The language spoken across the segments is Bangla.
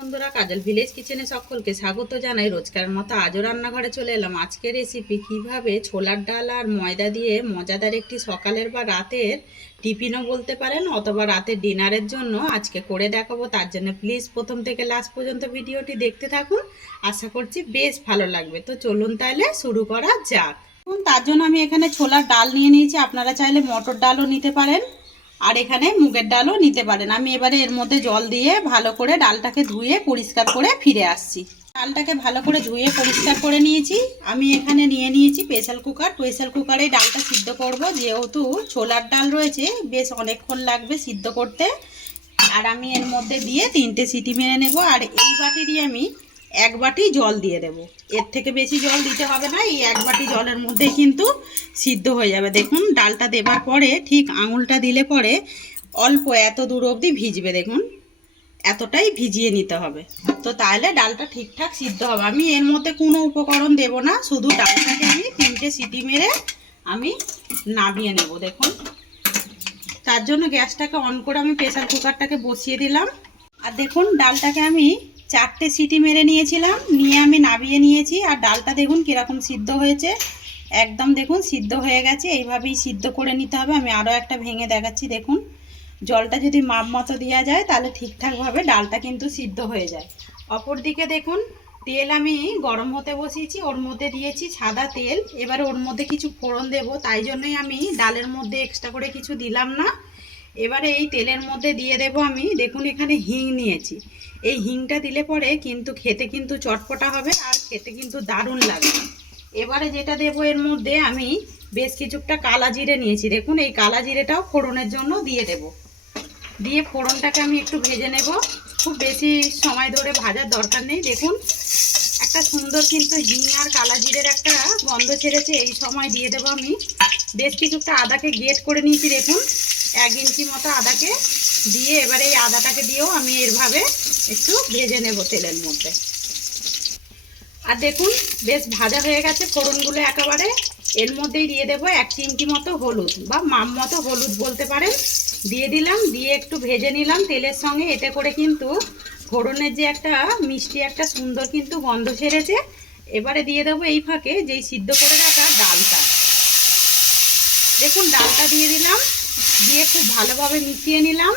বন্ধুরা, কাজল ভিলেজ কিচেনে সকলকে স্বাগত জানাই। রোজকার মতো আজও রান্নাঘরে চলে এলাম। আজকের রেসিপি কিভাবে ছোলার ডাল আর ময়দা দিয়ে মজাদার একটি সকালের বা রাতের টিফিনও বলতে পারেন, অথবা রাতের ডিনারের জন্য আজকে করে দেখাবো। তার জন্য প্লিজ প্রথম থেকে লাস্ট পর্যন্ত ভিডিওটি দেখতে থাকুন। আশা করছি বেশ ভালো লাগবে। তো চলুন তাহলে শুরু করা যাক। তার জন্য আমি এখানে ছোলার ডাল নিয়ে নিয়েছি। আপনারা চাইলে মটর ডালও নিতে পারেন, আর এখানে মুগের ডালও নিতে পারেন। আমি এবারে এর মধ্যে জল দিয়ে ভালো করে ডালটাকে ধুয়ে পরিষ্কার করে ফিরে আসছি। ডালটাকে ভালো করে ধুয়ে পরিষ্কার করে নিয়েছি। আমি এখানে নিয়ে নিয়েছি প্রেসার কুকার। প্রেসার কুকারে ডালটা সিদ্ধ করব, যেহেতু ছোলার ডাল রয়েছে বেশ অনেকক্ষণ লাগবে সিদ্ধ করতে। আর আমি এর মধ্যে দিয়ে 3টে সিটি মেরে নেব। আর এই বাটিরই আমি 1 বাটি জল দিয়ে দেব। এর থেকে বেশি জল দিতে হবে না। এই 1 বাটি জলের মধ্যে কিন্তু সিদ্ধ হয়ে যাবে। দেখুন ডালটা দেবার পরে ঠিক আঙুলটা দিলে পরে অল্প এত দূর অবধি ভিজবে। দেখুন এতটাই ভিজিয়ে নিতে হবে, তো তাহলে ডালটা ঠিকঠাক সিদ্ধ হবে। আমি এর মধ্যে কোনো উপকরণ দেব না, শুধু ডালটাকে আমি 3টে সিটি মেরে আমি নামিয়ে নেব। দেখুন তার জন্য গ্যাসটাকে অন করে আমি প্রেসার কুকারটাকে বসিয়ে দিলাম। আর দেখুন ডালটাকে আমি 4টে সিটি মেরে নিয়েছিলাম, নিয়ে আমি নামিয়ে নিয়েছি। আর ডালটা দেখুন কীরকম সিদ্ধ হয়েছে, একদম দেখুন সিদ্ধ হয়ে গেছে। এইভাবেই সিদ্ধ করে নিতে হবে। আমি আরও একটা ভেঙে দেখাচ্ছি। দেখুন জলটা যদি মাপ মতো দেওয়া যায় তাহলে ঠিকঠাকভাবে ডালটা কিন্তু সিদ্ধ হয়ে যায়। অপরদিকে দেখুন তেল আমি গরম হতে বসিয়েছি, ওর মধ্যে দিয়েছি সাদা তেল। এবারে ওর মধ্যে কিছু ফোড়ন দেব, তাই জন্যই আমি ডালের মধ্যে এক্সট্রা করে কিছু দিলাম না। এবারে এই তেলের মধ্যে দিয়ে দেব আমি, দেখুন এখানে হিং নিয়েছি। এই হিংটা দিলে পরে কিন্তু খেতে কিন্তু চটপটা হবে, আর খেতে কিন্তু দারুণ লাগবে। এবারে যেটা দেব এর মধ্যে আমি বেশ কিছুটা কালা জিরে নিয়েছি। দেখুন এই কালা জিরেটাও ফোড়নের জন্য দিয়ে দেব। দিয়ে ফোড়নটাকে আমি একটু ভেজে নেব। খুব বেশি সময় ধরে ভাজার দরকার নেই। দেখুন একটা সুন্দর কিন্তু হিং আর কালা জিরের একটা গন্ধ ছেড়েছে। এই সময় দিয়ে দেবো আমি বেশ কিছুটা আদাকে গ্রেট করে নিয়েছি। দেখুন 1 ইঞ্চি মতো আদাকে দিয়ে এবারে এই আদাটাকে দিয়েও আমি এইভাবে একটু ভেজে নেব তেলের মধ্যে। আর দেখুন বেশ ভাজা হয়ে গেছে ফোড়নগুলো একেবারে। এর মধ্যেই দিয়ে দেবো 1 চিমটি মতো হলুদ, বা মাপ মতো হলুদ বলতে পারেন, দিয়ে দিলাম। দিয়ে একটু ভেজে নিলাম তেলের সঙ্গে। এতে করে কিন্তু ফোড়নের যে একটা মিষ্টি একটা সুন্দর কিন্তু গন্ধ ছেড়েছে। এবারে দিয়ে দেবো এই ফাঁকে যেই সিদ্ধ করে রাখা ডালটা। দেখুন ডালটা দিয়ে দিলাম, দিয়ে খুব ভালোভাবে মিশিয়ে নিলাম।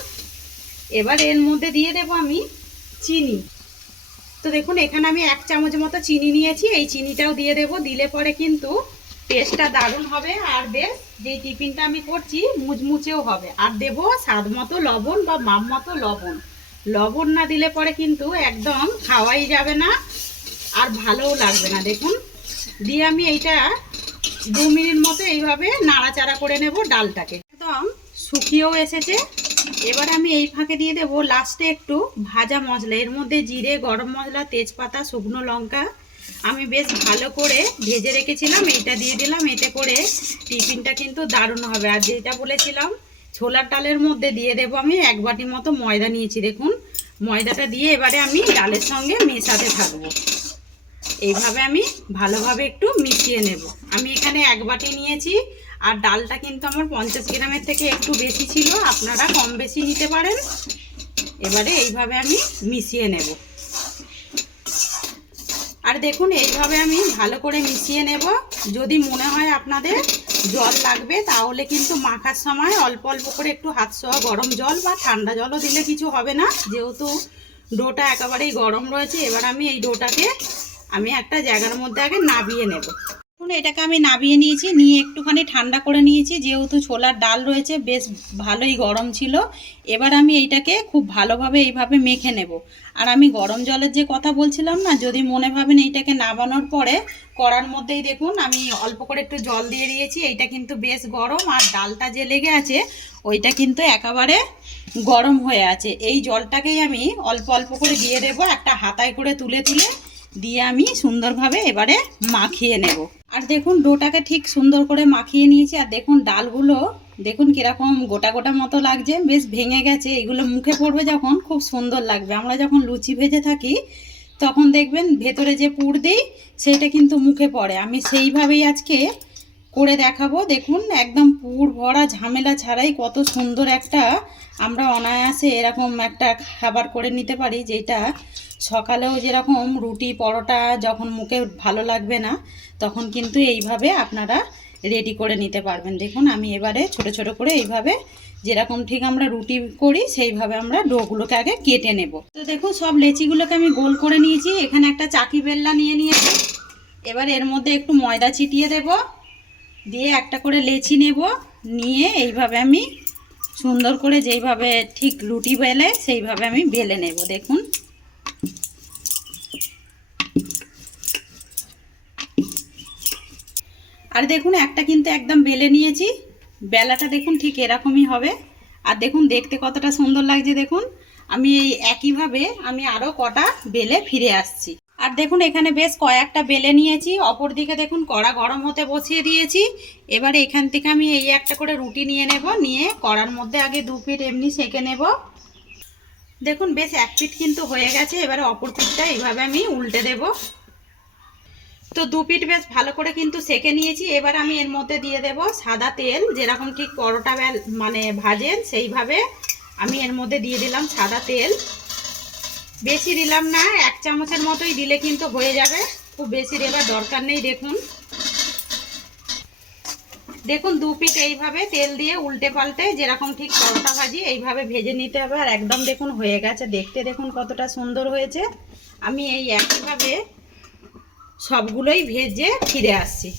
এবার এর মধ্যে দিয়ে দেবো আমি চিনি। তো দেখুন এখানে আমি 1 চামচ মতো চিনি নিয়েছি। এই চিনিটাও দিয়ে দেব। দিলে পরে কিন্তু টেস্টটা দারুণ হবে, আর বেশ যেই টিফিনটা আমি করছি মুচমুচেও হবে। আর দেব স্বাদ মতো লবণ, বা মাপ মতো লবণ। লবণ না দিলে পরে কিন্তু একদম খাওয়াই যাবে না, আর ভালোও লাগবে না। দেখুন দিয়ে আমি এইটা 2 মিনিট মতো এইভাবে নাড়াচাড়া করে নেব ডালটাকে। একদম শুকিয়েও এসেছে। এবার আমি এই ফাঁকে দিয়ে দেবো লাস্টে একটু ভাজা মশলা। এর মধ্যে জিরে, গরম মশলা, তেজপাতা, শুকনো লঙ্কা আমি বেশ ভালো করে ভেজে রেখেছিলাম, এইটা দিয়ে দিলাম। এতে করে টিফিনটা কিন্তু দারুণ হবে। আর যেটা বলেছিলাম ছোলার ডালের মধ্যে দিয়ে দেবো আমি 1 বাটি মতো ময়দা নিয়েছি। দেখুন ময়দাটা দিয়ে এবারে আমি ডালের সঙ্গে মেশাতে থাকবো। এইভাবে আমি ভালোভাবে একটু মিশিয়ে নেব। আমি এখানে 1 বাটি নিয়েছি, আর ডালটা কিন্তু আমার 50 গ্রামের থেকে একটু বেশি ছিল, আপনারা কম বেশি নিতে পারেন। এবারে এইভাবে আমি মিশিয়ে নেব। আর দেখুন এইভাবে আমি ভালো করে মিশিয়ে নেব। যদি মনে হয় আপনাদের জল লাগবে তাহলে কিন্তু মাখার সময় অল্প অল্প করে একটু হাত ছোঁয়া গরম জল বা ঠান্ডা জলও দিলে কিছু হবে না, যেহেতু ডোটা একেবারেই গরম রয়েছে। এবার আমি এই ডোটাকে আমি একটা জায়গার মধ্যে আগে নাবিয়ে নেব। এটাকে আমি নাবিয়ে নিয়েছি, নিয়ে একটুখানি ঠান্ডা করে নিয়েছি, যেহেতু ছোলার ডাল রয়েছে বেশ ভালোই গরম ছিল। এবার আমি এইটাকে খুব ভালোভাবে এইভাবে মেখে নেব। আর আমি গরম জলের যে কথা বলছিলাম না, যদি মনে ভাবেন এইটাকে নাবানোর পরে কড়ার মধ্যেই দেখুন আমি অল্প করে একটু জল দিয়ে দিয়েছি। এইটা কিন্তু বেশ গরম, আর ডালটা যে লেগে আছে ওইটা কিন্তু একেবারে গরম হয়ে আছে। এই জলটাকেই আমি অল্প অল্প করে দিয়ে দেব, একটা হাতায় করে তুলে তুলে দিয়ে আমি সুন্দরভাবে এবারে মাখিয়ে নেব। আর দেখুন ডোটাকে ঠিক সুন্দর করে মাখিয়ে নিয়েছি। আর দেখুন ডালগুলো দেখুন কীরকম গোটা গোটা মতো লাগছে, বেশ ভেঙে গেছে। এগুলো মুখে পড়বে যখন খুব সুন্দর লাগবে। আমরা যখন লুচি ভেজে থাকি তখন দেখবেন ভেতরে যে পুর দিই সেইটা কিন্তু মুখে পড়ে। আমি সেইভাবেই আজকে করে দেখাবো। দেখুন একদম পুর ভরা ঝামেলা ছাড়াই কত সুন্দর একটা আমরা অনায়াসে এরকম একটা খাবার করে নিতে পারি, যেটা সকালেও যেরকম রুটি পরোটা যখন মুখে ভালো লাগবে না, তখন কিন্তু এইভাবে আপনারা রেডি করে নিতে পারবেন। দেখুন আমি এবারে ছোট ছোট করে এইভাবে যেরকম ঠিক আমরা রুটি করি সেইভাবে আমরা ডোগুলোকে আগে কেটে নেব। তো দেখুন সব লেচিগুলোকে আমি গোল করে নিয়েছি। এখানে একটা চাকি বেলনা নিয়ে নিয়েছি। এবার এর মধ্যে একটু ময়দা ছিটিয়ে দেব, দিয়ে একটা করে লেচি নেব, নিয়ে এইভাবে আমি সুন্দর করে যেইভাবে ঠিক রুটি বেলে সেইভাবে আমি বেলে নেব। দেখুন আর দেখুন একটা কিন্তু একদম বেলে নিয়েছি। বেলাটা দেখুন ঠিক এরকমই হবে। আর দেখুন দেখতে কতটা সুন্দর লাগছে। দেখুন আমি এই একইভাবে আমি আরও কটা বেলে ফিরে আসছি। আর দেখুন এখানে বেশ কয়েকটা বেলে নিয়েছি। অপর দিকে দেখুন কড়া গরম হতে বসিয়ে দিয়েছি। এবারে এখান থেকে আমি এই একটা করে রুটি নিয়ে নেব, নিয়ে কড়ার মধ্যে আগে 2 পিঠ এমনি সেঁকে নেব। দেখুন বেশ এক পিঠ কিন্তু হয়ে গেছে। এবারে অপর পিঠটা এইভাবে আমি উল্টে দেব। তো 2 পিঠ বেশ ভালো করে কিন্তু সেঁকে নিয়েছি। এবার আমি এর মধ্যে দিয়ে দেব সাদা তেল, যেরকম ঠিক পরোটা মানে ভাজেন সেইভাবে আমি এর মধ্যে দিয়ে দিলাম সাদা তেল। বেশি দিলাম না, 1 চামচের মতোই দিলে কিন্তু হয়ে যাবে, খুব বেশি দেওয়ার দরকার নেই। দেখুন দেখুন 2 পিঠ এইভাবে তেল দিয়ে উল্টে পাল্টে যেরকম ঠিক পরোটা ভাজি এইভাবে ভেজে নিতে হবে। আর একদম দেখুন হয়ে গেছে, দেখতে দেখুন কতটা সুন্দর হয়েছে। আমি এই একইভাবে সবগুলোই ভেজে ফিরে আসছি।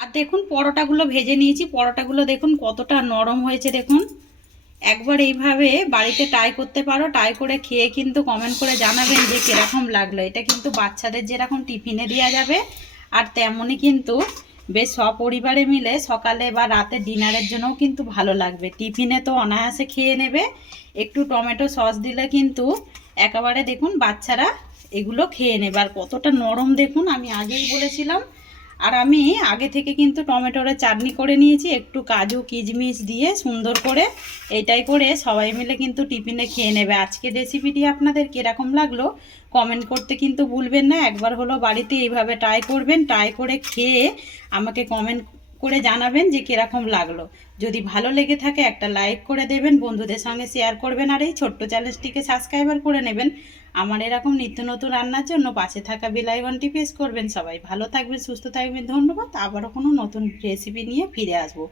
আর দেখুন পরোটাগুলো ভেজে নিয়েছি। পরোটাগুলো দেখুন কতটা নরম হয়েছে। দেখুন একবার এইভাবে বাড়িতে ট্রাই করতে পারো, ট্রাই করে খেয়ে কিন্তু কমেন্ট করে জানাবেন যে কীরকম লাগলো। এটা কিন্তু বাচ্চাদের যেরকম টিফিনে দেওয়া যাবে, আর তেমনই কিন্তু বেশ সপরিবারে মিলে সকালে বা রাতে ডিনারের জন্যও কিন্তু ভালো লাগবে। টিফিনে তো অনায়াসে খেয়ে নেবে। একটু টমেটো সস দিলে কিন্তু একেবারে দেখুন বাচ্চারা এগুলো খেয়ে নেবে। আর কতটা নরম দেখুন, আমি আগেই বলেছিলাম। আর আমি আগে থেকে কিন্তু টমেটোর চাটনি করে নিয়েছি, একটু কাজু কিশমিশ দিয়ে সুন্দর করে। এইটাই করে সবাই মিলে কিন্তু টিফিনে খেয়ে নেবে। আজকের রেসিপিটি আপনাদের কীরকম লাগলো কমেন্ট করতে কিন্তু ভুলবেন না। একবার হলো বাড়িতে এইভাবে ট্রাই করবেন, ট্রাই করে খেয়ে আমাকে কমেন্ট করে জানাবেন যে কীরকম লাগলো। যদি ভালো লেগে থাকে একটা লাইক করে দেবেন, বন্ধুদের সঙ্গে শেয়ার করবেন, আর এই ছোট্ট চ্যানেলটিকে সাবস্ক্রাইবার করে নেবেন। আমার এরকম নিত্য নতুন রান্নার জন্য পাশে থাকা বেল আইকনটি প্রেস করবেন। সবাই ভালো থাকবেন, সুস্থ থাকবেন। ধন্যবাদ। আবারও কোনো নতুন রেসিপি নিয়ে ফিরে আসবো।